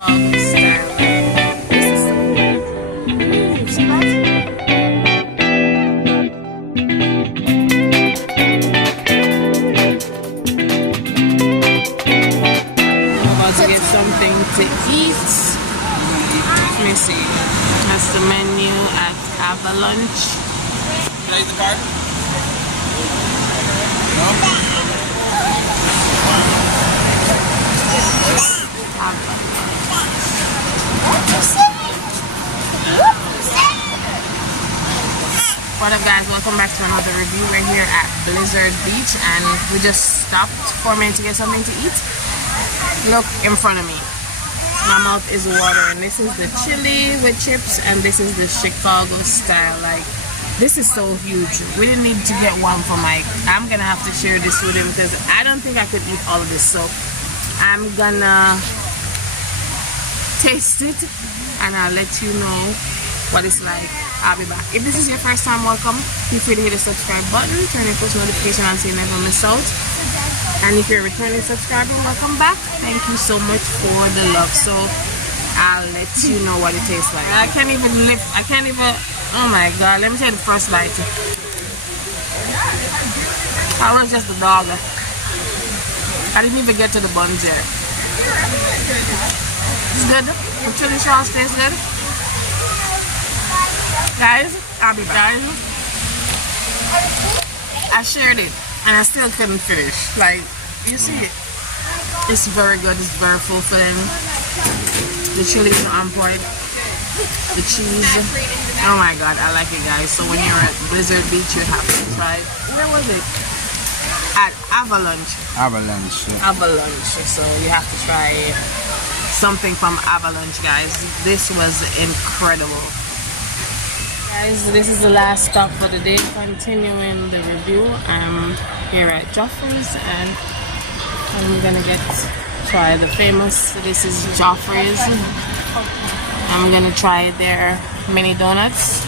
Something to eat. Let me see. That's the menu at Avalunch. Can I use the card? No? What up guys, welcome back to another review. We're here at Blizzard Beach and we just stopped for a minute to get something to eat. Look in front of me. My mouth is watering. This is the chili with chips and this is the Chicago style. Like, this is so huge. We didn't need to get one for Mike. I'm gonna have to share this with him because I don't think I could eat all of this. So I'm gonna taste it and I'll let you know what it's like. I'll be back. If this is your first time, welcome. Feel free to hit the subscribe button, turn your post notification on so you never miss out. And if you're a returning subscriber, welcome back. Thank you so much for the love. So I'll let you know what it tastes like. I can't even lift. I can't even. Oh my god. Let me take the first bite. I was just a dog. I didn't even get to the buns yet. It's good. The chili sauce tastes good. Guys, I'll be back. Guys, I shared it and I still couldn't finish. Like, you see it. It's very good. It's very fulfilling. The chili is on point. The cheese. Oh my god, I like it, guys. So when you're at Blizzard Beach, you have to try it. Where was it? At Avalunch. Avalunch. Avalunch. So you have to try something from Avalunch, guys. This was incredible. Guys, this is the last stop for the day. Continuing the review, I'm here at Joffrey's and I'm gonna try the famous. This is Joffrey's. I'm gonna try their mini donuts.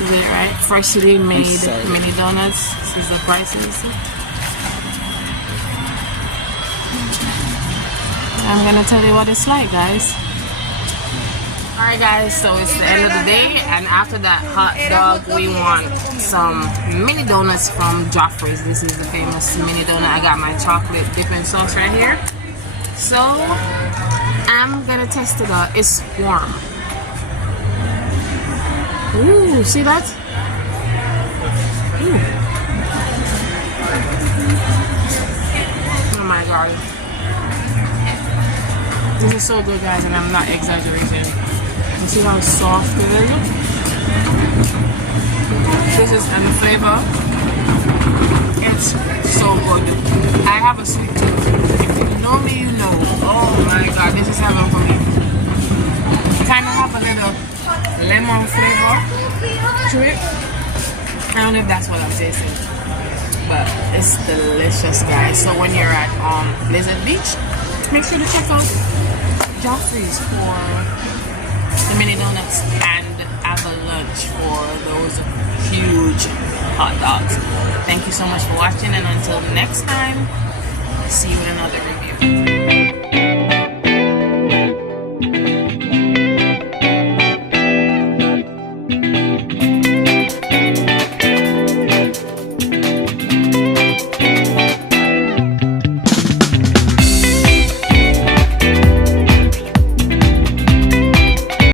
Is it right? Freshly made mini donuts. This is the prices. I'm gonna tell you what it's like, guys. Alright guys, so it's the end of the day and after that hot dog we want some mini donuts from Joffrey's. This is the famous mini donut. I got my chocolate dipping sauce right here. So I'm gonna test it out. It's warm. Ooh, see that? Ooh. Oh my god. This is so good guys and I'm not exaggerating. You see how soft it is? This is, and the flavor, it's so good. I have a sweet tooth. If you know me, you know. Oh my god, this is heaven for me. Kind of have a little lemon flavor to it. I don't know if that's what I'm tasting, but it's delicious, guys. So when you're at Blizzard Beach, make sure to check out Joffrey's for the mini donuts and Avalunch for those huge hot dogs. Thank you so much for watching and until next time, see you in another review.